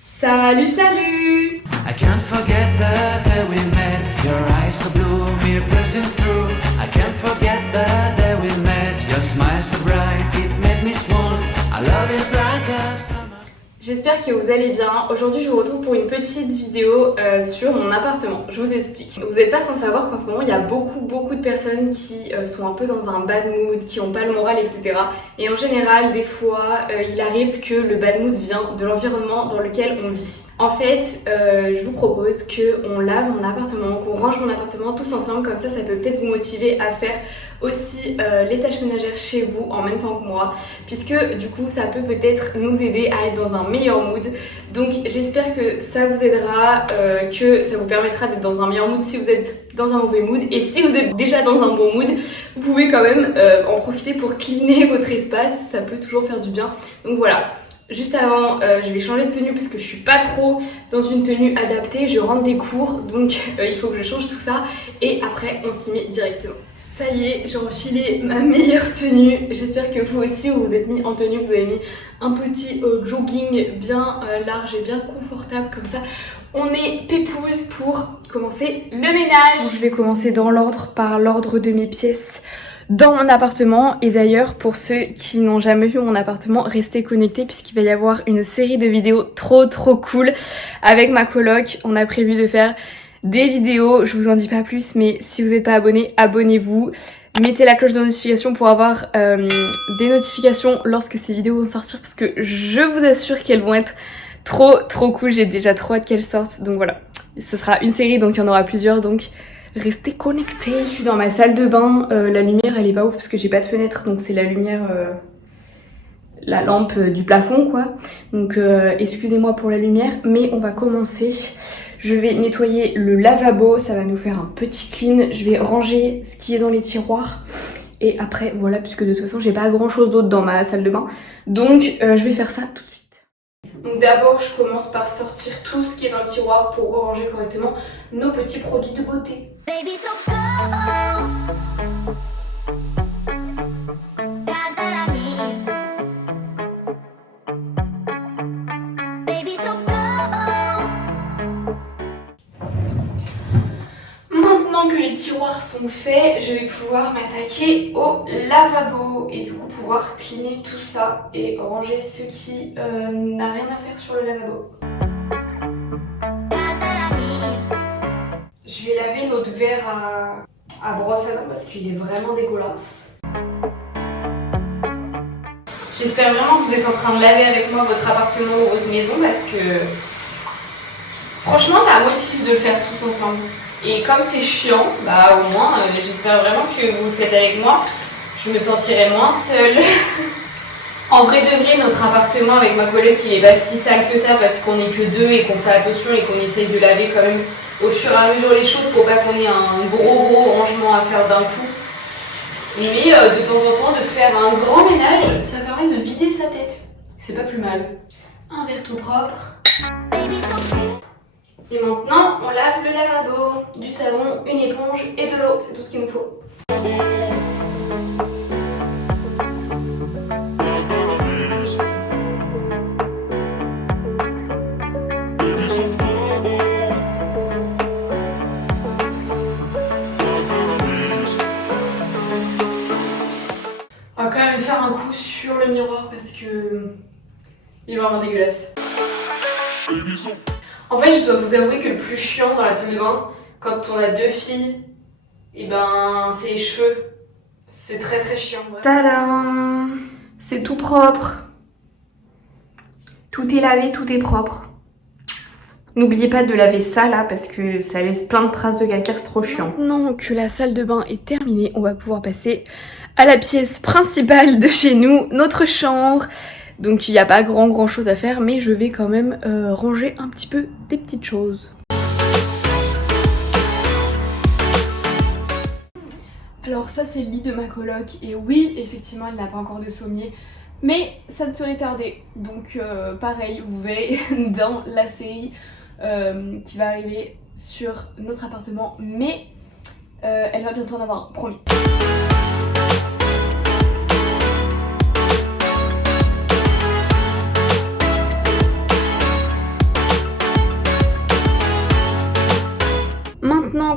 Salut, salut! I can't forget the day we met. Your eyes so blue, me piercing through. I can't forget the day we met. Your smile so bright, it made me swoon. Our love is like a summer. J'espère que vous allez bien. Aujourd'hui, je vous retrouve pour une petite vidéo sur mon appartement. Je vous explique. Vous n'êtes pas sans savoir qu'en ce moment, il y a beaucoup de personnes qui sont un peu dans un bad mood, qui n'ont pas le moral, etc. Et en général, des fois, il arrive que le bad mood vient de l'environnement dans lequel on vit. En fait, je vous propose qu'on lave mon appartement, qu'on range mon appartement tous ensemble. Comme ça peut peut-être vous motiver à faire aussi les tâches ménagères chez vous en même temps que moi, puisque du coup ça peut peut-être nous aider à être dans un meilleur mood. Donc j'espère que ça vous aidera, que ça vous permettra d'être dans un meilleur mood si vous êtes dans un mauvais mood, et si vous êtes déjà dans un bon mood, vous pouvez quand même en profiter pour cleaner votre espace, ça peut toujours faire du bien. Donc voilà. Juste avant, je vais changer de tenue parce que je suis pas trop dans une tenue adaptée, je rentre des cours, donc il faut que je change tout ça, et après on s'y met directement. Ça y est, j'ai enfilé ma meilleure tenue. J'espère que vous aussi vous vous êtes mis en tenue, vous avez mis un petit jogging bien large et bien confortable comme ça. On est pépouze pour commencer le ménage. Je vais commencer dans l'ordre, par l'ordre de mes pièces dans mon appartement. Et d'ailleurs, pour ceux qui n'ont jamais vu mon appartement, restez connectés puisqu'il va y avoir une série de vidéos trop cool avec ma coloc. On a prévu de faire des vidéos, je vous en dis pas plus, mais si vous n'êtes pas abonné, abonnez-vous. Mettez la cloche de notification pour avoir des notifications lorsque ces vidéos vont sortir, parce que je vous assure qu'elles vont être trop cool. J'ai déjà trop hâte qu'elles sortent, donc voilà. Ce sera une série, donc il y en aura plusieurs, donc restez connectés. Je suis dans ma salle de bain, la lumière elle est pas ouf parce que j'ai pas de fenêtre, donc c'est la lumière... la lampe du plafond quoi, donc excusez-moi pour la lumière, mais on va commencer. Je vais nettoyer le lavabo, ça va nous faire un petit clean. Je vais ranger ce qui est dans les tiroirs et après voilà, puisque de toute façon j'ai pas grand chose d'autre dans ma salle de bain, donc je vais faire ça tout de suite. Donc d'abord je commence par sortir tout ce qui est dans le tiroir pour ranger correctement nos petits produits de beauté. Baby, so que les tiroirs sont faits, je vais pouvoir m'attaquer au lavabo et du coup pouvoir cleaner tout ça et ranger ce qui n'a rien à faire sur le lavabo. Je vais laver notre verre à brosse à dents parce qu'il est vraiment dégueulasse. J'espère vraiment que vous êtes en train de laver avec moi votre appartement ou votre maison parce que franchement ça motive de le faire tous ensemble. Et comme c'est chiant, bah au moins j'espère vraiment que vous le faites avec moi. Je me sentirai moins seule. En vrai de vrai, notre appartement avec ma collègue il est pas si sale que ça parce qu'on est que deux et qu'on fait attention et qu'on essaye de laver quand même au fur et à mesure les choses pour pas qu'on ait un gros rangement à faire d'un coup. Mais de temps en temps de faire un grand ménage, ça permet de vider sa tête. C'est pas plus mal. Un verre tout propre. Et maintenant, on lave le lavabo, du savon, une éponge et de l'eau, c'est tout ce qu'il nous faut. On va quand même faire un coup sur le miroir parce que il est vraiment dégueulasse. En fait, je dois vous avouer que le plus chiant dans la salle de bain, quand on a deux filles, et ben c'est les cheveux. C'est très chiant. Ouais. Tadam! C'est tout propre. Tout est lavé, tout est propre. N'oubliez pas de laver ça là parce que ça laisse plein de traces de calcaire, c'est trop chiant. Maintenant que la salle de bain est terminée, on va pouvoir passer à la pièce principale de chez nous, notre chambre. Donc il n'y a pas grand chose à faire, mais je vais quand même ranger un petit peu des petites choses. Alors ça c'est le lit de ma coloc, et oui effectivement il n'a pas encore de sommier, mais ça ne serait tardé. Donc pareil, vous verrez dans la série qui va arriver sur notre appartement, mais elle va bientôt en avoir un, promis.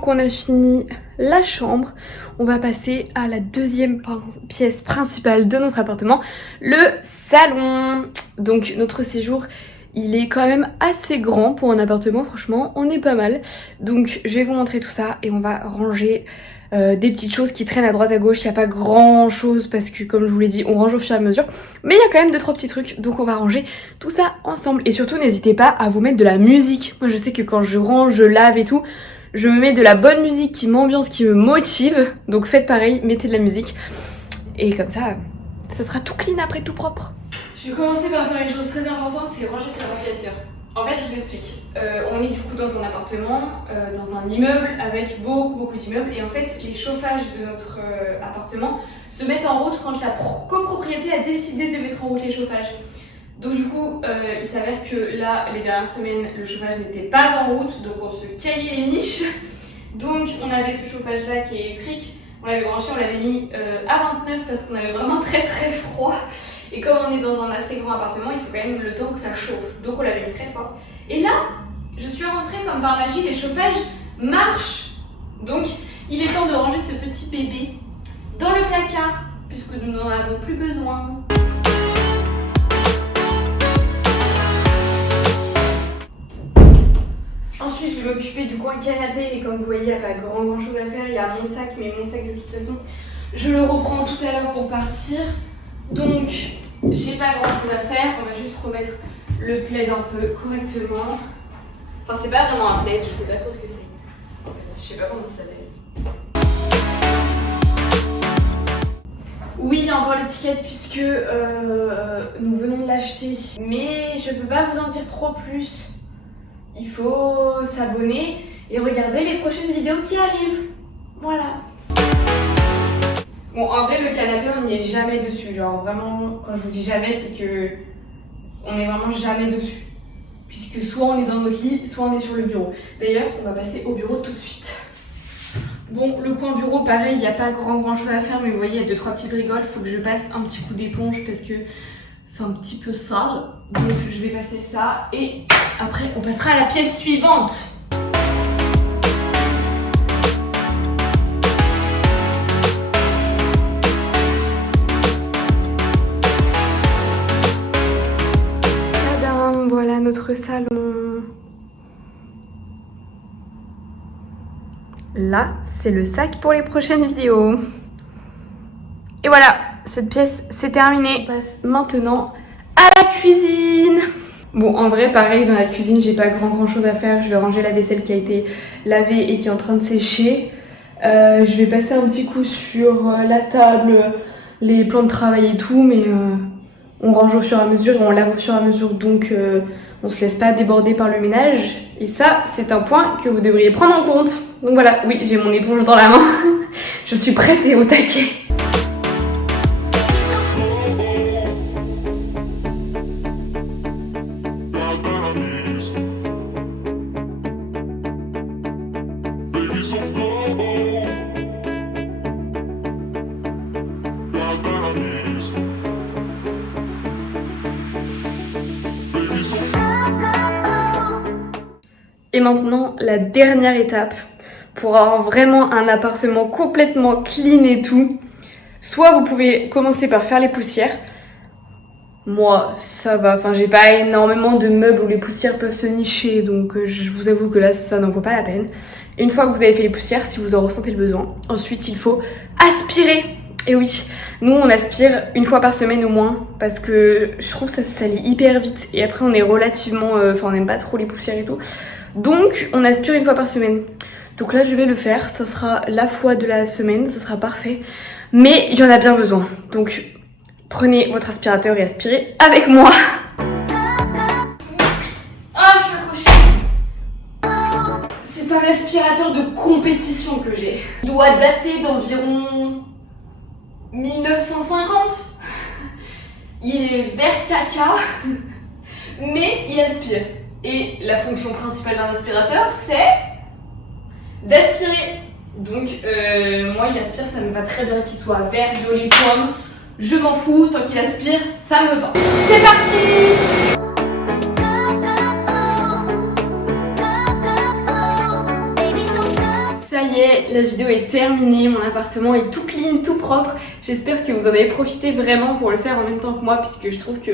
qu'on a fini la chambre, on va passer à la deuxième pièce principale de notre appartement, le salon. Donc notre séjour, il est quand même assez grand pour un appartement, franchement, on est pas mal. Donc je vais vous montrer tout ça et on va ranger des petites choses qui traînent à droite à gauche. Il n'y a pas grand chose parce que comme je vous l'ai dit, on range au fur et à mesure. Mais il y a quand même 2-3 petits trucs, donc on va ranger tout ça ensemble. Et surtout n'hésitez pas à vous mettre de la musique. Moi je sais que quand je range, je lave et tout, je me mets de la bonne musique qui m'ambiance, qui me motive. Donc faites pareil, mettez de la musique. Et comme ça sera tout clean après, tout propre. Je vais commencer par faire une chose très importante, c'est ranger sur le radiateur. En fait, je vous explique. On est du coup dans un appartement, dans un immeuble avec beaucoup d'immeubles. Et en fait, les chauffages de notre appartement se mettent en route quand la copropriété a décidé de mettre en route les chauffages. Donc du coup, il s'avère que là, les dernières semaines, le chauffage n'était pas en route, donc on se caillait les miches. Donc on avait ce chauffage-là qui est électrique. On l'avait branché, on l'avait mis à 29 parce qu'on avait vraiment très froid. Et comme on est dans un assez grand appartement, il faut quand même le temps que ça chauffe. Donc on l'avait mis très fort. Et là, je suis rentrée comme par magie, les chauffages marchent. Donc il est temps de ranger ce petit bébé dans le placard, puisque nous n'en avons plus besoin. Ensuite, je vais m'occuper du coin canapé, mais comme vous voyez, il n'y a pas grand chose à faire. Il y a mon sac, mais mon sac de toute façon, je le reprends tout à l'heure pour partir. Donc, j'ai pas grand chose à faire, on va juste remettre le plaid un peu correctement. Enfin, c'est pas vraiment un plaid, je sais pas trop ce que c'est. En fait, je sais pas comment ça s'appelle. Oui, il y a encore l'étiquette puisque nous venons de l'acheter. Mais je peux pas vous en dire trop plus. Il faut s'abonner et regarder les prochaines vidéos qui arrivent. Voilà. Bon, en vrai, le canapé, on n'y est jamais dessus. Genre, vraiment, quand je vous dis jamais, c'est que on n'est vraiment jamais dessus. Puisque soit on est dans notre lit, soit on est sur le bureau. D'ailleurs, on va passer au bureau tout de suite. Bon, le coin bureau, pareil, il n'y a pas grand chose à faire, mais vous voyez, il y a 2-3 petites rigoles. Il faut que je passe un petit coup d'éponge parce que c'est un petit peu sale. Donc, je vais passer ça et après, on passera à la pièce suivante. Voilà notre salon. Là, c'est le sac pour les prochaines vidéos. Et voilà, cette pièce, c'est terminé. On passe maintenant à la cuisine. Bon, en vrai, pareil, dans la cuisine, j'ai pas grand chose à faire. Je vais ranger la vaisselle qui a été lavée et qui est en train de sécher. Je vais passer un petit coup sur la table, les plans de travail et tout, mais on range au fur et à mesure et on lave au fur et à mesure, donc on se laisse pas déborder par le ménage. Et ça, c'est un point que vous devriez prendre en compte. Donc voilà, oui, j'ai mon éponge dans la main. Je suis prête et au taquet. Et maintenant, la dernière étape pour avoir vraiment un appartement complètement clean et tout. Soit vous pouvez commencer par faire les poussières. Moi, ça va. Enfin, j'ai pas énormément de meubles où les poussières peuvent se nicher, donc je vous avoue que là, ça n'en vaut pas la peine. Une fois que vous avez fait les poussières, si vous en ressentez le besoin, ensuite il faut aspirer. Et oui, nous on aspire une fois par semaine au moins, parce que je trouve que ça se salit hyper vite. Et après on est relativement... Enfin, on n'aime pas trop les poussières et tout. Donc on aspire une fois par semaine. Donc là je vais le faire, ça sera la fois de la semaine, ça sera parfait. Mais il y en a bien besoin. Donc prenez votre aspirateur et aspirez avec moi. Ah, je suis accrochée. C'est un aspirateur de compétition que j'ai. Il doit dater d'environ 1950. Il est vert caca, mais il aspire. Et la fonction principale d'un aspirateur, c'est d'aspirer. Donc moi il aspire, ça me va très bien qu'il soit vert, violet, pomme. Je m'en fous, tant qu'il aspire, ça me va. C'est parti! est, la vidéo est terminée, mon appartement est tout clean, tout propre. J'espère que vous en avez profité vraiment pour le faire en même temps que moi, puisque je trouve que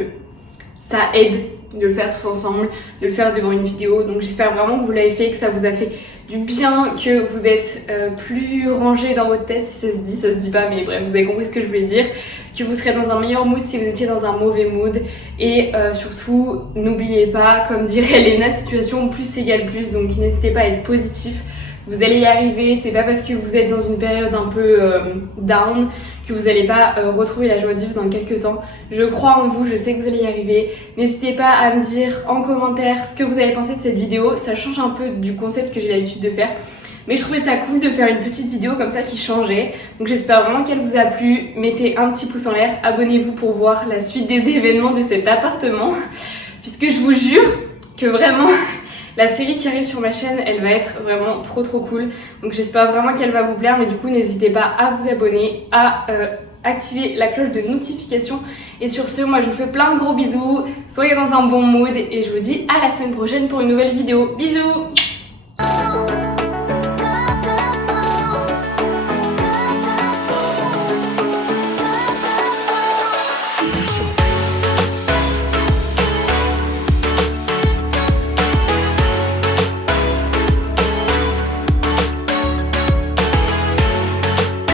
ça aide de le faire tous ensemble, de le faire devant une vidéo. Donc j'espère vraiment que vous l'avez fait, que ça vous a fait du bien, que vous êtes plus rangé dans votre tête, si ça se dit pas, mais bref, vous avez compris ce que je voulais dire, que vous serez dans un meilleur mood si vous étiez dans un mauvais mood, et surtout, n'oubliez pas, comme dirait Léna, situation plus égale plus, donc n'hésitez pas à être positif. Vous allez y arriver, c'est pas parce que vous êtes dans une période un peu down que vous n'allez pas retrouver la joie de vivre dans quelques temps. Je crois en vous, je sais que vous allez y arriver. N'hésitez pas à me dire en commentaire ce que vous avez pensé de cette vidéo. Ça change un peu du concept que j'ai l'habitude de faire. Mais je trouvais ça cool de faire une petite vidéo comme ça qui changeait. Donc j'espère vraiment qu'elle vous a plu. Mettez un petit pouce en l'air, abonnez-vous pour voir la suite des événements de cet appartement. Puisque je vous jure que vraiment... La série qui arrive sur ma chaîne, elle va être vraiment trop cool. Donc j'espère vraiment qu'elle va vous plaire. Mais du coup, n'hésitez pas à vous abonner, à activer la cloche de notification. Et sur ce, moi je vous fais plein de gros bisous. Soyez dans un bon mood et je vous dis à la semaine prochaine pour une nouvelle vidéo. Bisous!